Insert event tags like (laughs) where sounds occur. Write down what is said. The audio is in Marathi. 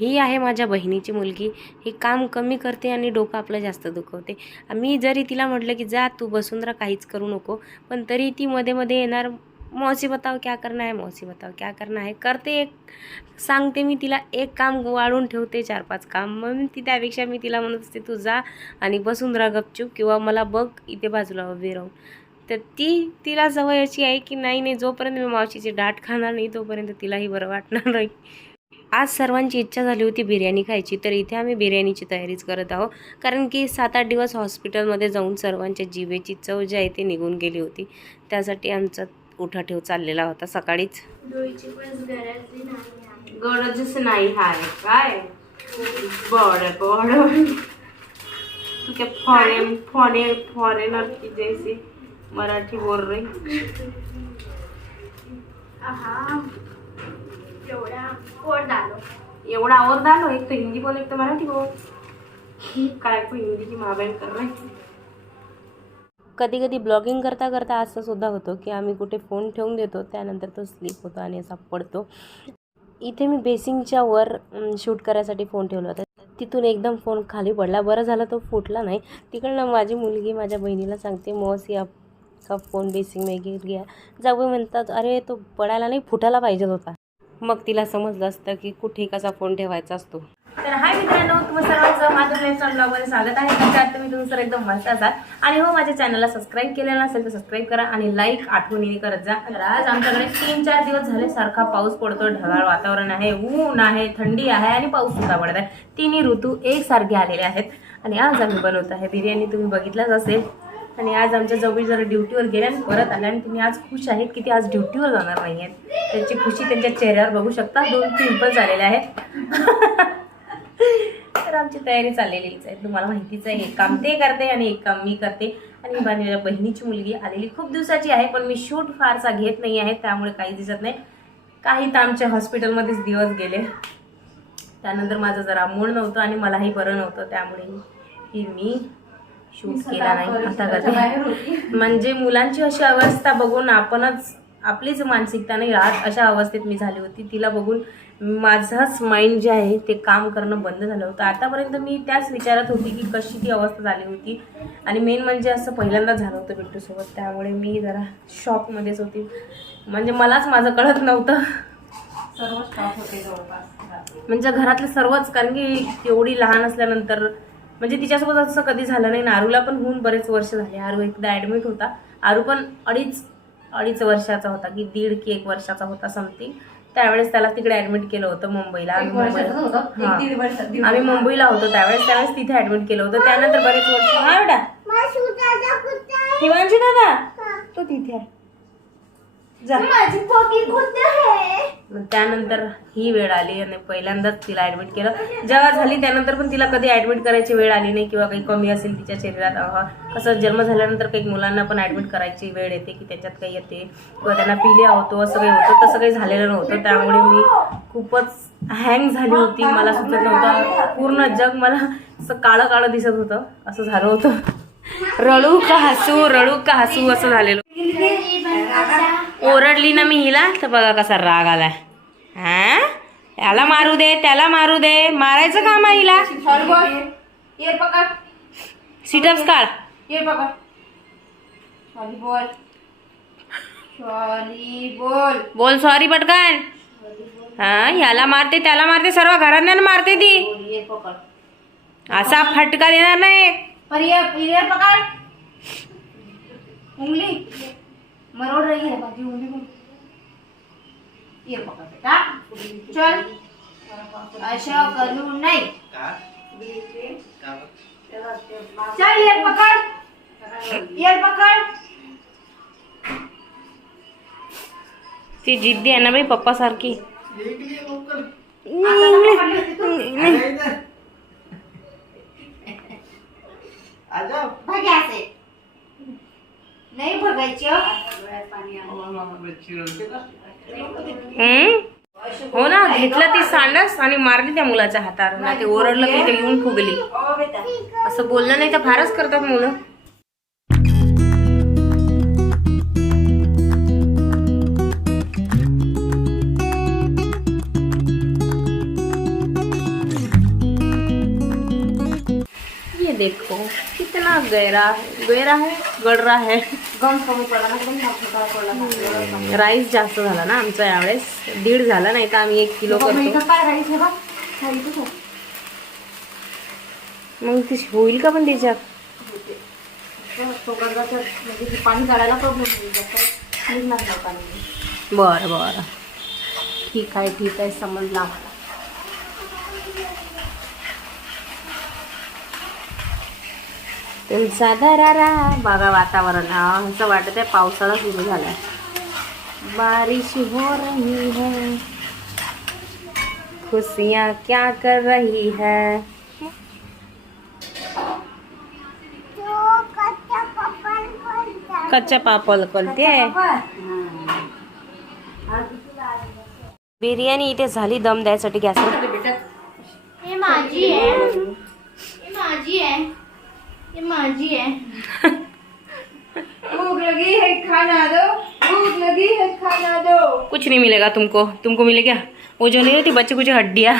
ही आहे माझ्या बहिणीची मुलगी. ही काम कमी करते आणि डोकं आपलं जास्त दुखवते. मी जरी तिला म्हटलं की जा तू बसून राहा काहीच करू नको. पण तरी ती मध्ये मध्ये येणार मौसी बताव क्या करना है? मौसी बताव क्या करना है? करते एक सांगते मी तिला एक काम वाढून ठेवते चार पाच काम. मग ती त्यापेक्षा मी तिला म्हणत असते तू जा आणि बसून राहा गपचूप किंवा मला बघ इथे बाजूला उभी राहून. तर ती तिला सवय अशी आहे की नाही नाही जोपर्यंत मी मावशीची डाट खाणार नाही तोपर्यंत तिलाही बरं वाटणार नाही. आज सर्वांची इच्छा झाली होती बिर्याणी खायची तर इथे आम्ही बिर्याणीची तयारीच करत आहोत. कारण की सात आठ दिवस हॉस्पिटलमध्ये जाऊन सर्वांच्या जिभेची चव जी आहे ती निघून गेली होती. त्यासाठी आमचा उठाठेव चाललेला होता सकाळीच. गरजच नाही हाय काय? बड बड क्या फॉरेन फॉरेन फॉरेनर की जैसे मराठी बोल रही. एवढा और डालो एक तो हिंदी बोल एक तो मराठी बोल. काय तो हिंदी की महाबैन कर कधी कधी ब्लॉगिंग करता करता असं सुद्धा होतं की आम्ही कुठे फोन ठेवून देतो त्यानंतर तो स्लिप होतो आणि असा पडतो. इथे मी बेसिंगच्या वर शूट करायसाठी फोन ठेवला होता. तिथून एकदम फोन खाली पडला. बरं झालं तो फुटला नाही. तिकडनं माझी मुलगी माझ्या बहिणीला सांगते मॉस या का फोन बेसिंग में गिर गया. जाऊ म्हणतात अरे तो पडायला नाही फुटायला पाहिजे होता. मग तिला समजलं असतं की कुठे कसा फोन ठेवायचा असतो. तर हाय मित्रांनो तुम्ही सर्वांचं माझं लाईफस्टाईल ब्लॉगमध्ये स्वागत आहे. त्याच्यात तुम्ही सर एकदम मस्त असाल. आणि हो माझ्या चॅनलला सबस्क्राईब केलेलं नसेल तर सबस्क्राईब करा आणि लाईक आठवणीने करत जा. तर आज आमच्याकडे तीन चार दिवस झाले सारखा पाऊस पडतो ढगाळ वातावरण आहे ऊन आहे थंडी आहे आणि पाऊस सुद्धा पडत आहे. तिन्ही ऋतू एकसारखे आलेले आहेत. आणि आज आम्ही बनवत आहे बिर्याणी. तुम्ही बघितलंच असेल. आणि आज आमच्या जवळ जरा ड्युटीवर गेल्या आणि परत आल्या आणि तुम्ही आज खुश आहेत की ते आज ड्युटीवर जाणार नाही आहेत त्यांची खुशी त्यांच्या चेहऱ्यावर बघू शकता. दोन पिंपल्स आलेले आहेत. तर आमची तयारी चाललेलीच आहे. तुम्हाला माहितीच आहे एक काम ते करते आणि एक काम मी करते. आणि माझ्या बहिणीची मुलगी आलेली खूप दिवसाची आहे पण मी शूट फारसा घेत नाही आहे त्यामुळे काही दिसत नाही. काही तर आमच्या हॉस्पिटलमध्येच दिवस गेले. त्यानंतर माझं जरा मूळ नव्हतं आणि मलाही बरं नव्हतं त्यामुळे की मी शूट केला नाही आता कधी (laughs) म्हणजे मुलांची अशी अवस्था बघून आपणच आपलीच मानसिकता नाही राहत अशा अवस्थेत मी झाली होती. तिला बघून माझाच माइंड जे आहे ते काम करणं बंद झालं होतं. आतापर्यंत मी त्याच विचारात होती की कशी ती अवस्था झाली होती. आणि मेन म्हणजे असं पहिल्यांदा झालं होतं बिट्टूसोबत. त्यामुळे मी जरा शॉकमध्येच होती. म्हणजे मलाच माझं कळत नव्हतं. सर्व स्टॉप होते जवळपास म्हणजे घरातले सर्वच कारण की एवढी लहान असल्यानंतर म्हणजे तिच्यासोबत असं कधी झालं नाही. नारूला पण होऊन बरेच वर्ष झाले. आरू एकदा ॲडमिट होता. आरू पण अडीच अडीच वर्षाचा होता की दीड की एक वर्षाचा होता समथिंग त्यावेळेस त्याला तिकडे ऍडमिट केलं होतं मुंबईला. आम्ही मुंबईला होतं? हा. त्यावेळेस त्यावेळेस तिथे ऍडमिट केलं होतं. त्यानंतर बरेच वर्ष हा हिमांशू दादा? तो तिथे आहे. जा. माझी कुठे आहे? मग त्यानंतर ही वेळ आली आणि पहिल्यांदाच तिला ऍडमिट केलं. जेव्हा झाली त्यानंतर पण तिला कधी ऍडमिट करायची वेळ आली नाही किंवा काही कमी असेल तिच्या शरीरात कसं जन्म झाल्यानंतर काही मुलांना पण ऍडमिट करायची वेळ येते की त्याच्यात काही येते किंवा त्यांना पिलिया होतो असं काही होतं. तसं काही झालेलं नव्हतं. त्यामुळे मी खूपच हँग झाली होती. मला सुचत नव्हतं. पूर्ण जग मला असं काळं काळं दिसत होतं. असं झालं होतं. रडू का हसू? रडू का हसू? असं झालेलं. ओरडली ना मी हिला तर बघा कसा राग आलाय. हा? याला मारू दे त्याला मारू दे मारायचं काम आहे हिला. ये पकड. सिटअप्स काढ ये पकड. सॉरी बोल सॉरी बोल बोल सॉरी पटकन. हा ह्याला मारते त्याला मारते सर्व घरात मारते ती. ये पकड. असा फटका देणार नाही. पर ये ये पकड़. उंगली. मरोड़ रही है बाकी उंगली को ये पकड़ बेटा चल। ऐसा करू नहीं। चल ये पकड़। ये पकड़। ती जिद्दी आहे ना बाई पप्पा सारखी. नहीं भगायची हो ना घेतलं ती सांडस आणि मारली त्या मुलाच्या हातावर ना ते ओरडलं की ते येऊन फुगली. असं बोललं नाही तर फारच करतात मुलं. देखो कितना गहरा है गहरा है. गड़ रहा है गम कमी पडला ना एकदम मोठा पडला राईस जास्त झाला ना आमचा यावेळेस. दीड झाला नाही तर आम्ही एक किलो मग करतो. आहे आहे. मग ती होईल का पण त्याच्यात? म्हणजे पाणी काढायला प्रॉब्लेम बरं बरं. ठीक आहे ठीक आहे समजलं तुमचा दरारा. बघा वातावरण. असं वाटत आहे पावसाळा सुरू झालाय. बारिश हो रही है. खुशियाँ क्या कर रही है? कच्चा पापड करते बिर्याणी इथे झाली दम द्यायसाठी गॅसवर हे माझी आहे. हे माझी आहे. हे माझी है। भूख लगी है, खाना दो। भूख लगी है, खाना दो। कुछ नहीं मिलेगा तुमको। तुमको मिलेगा वो जो नहीं होती, बच्चे कुछ हड्डियाँ।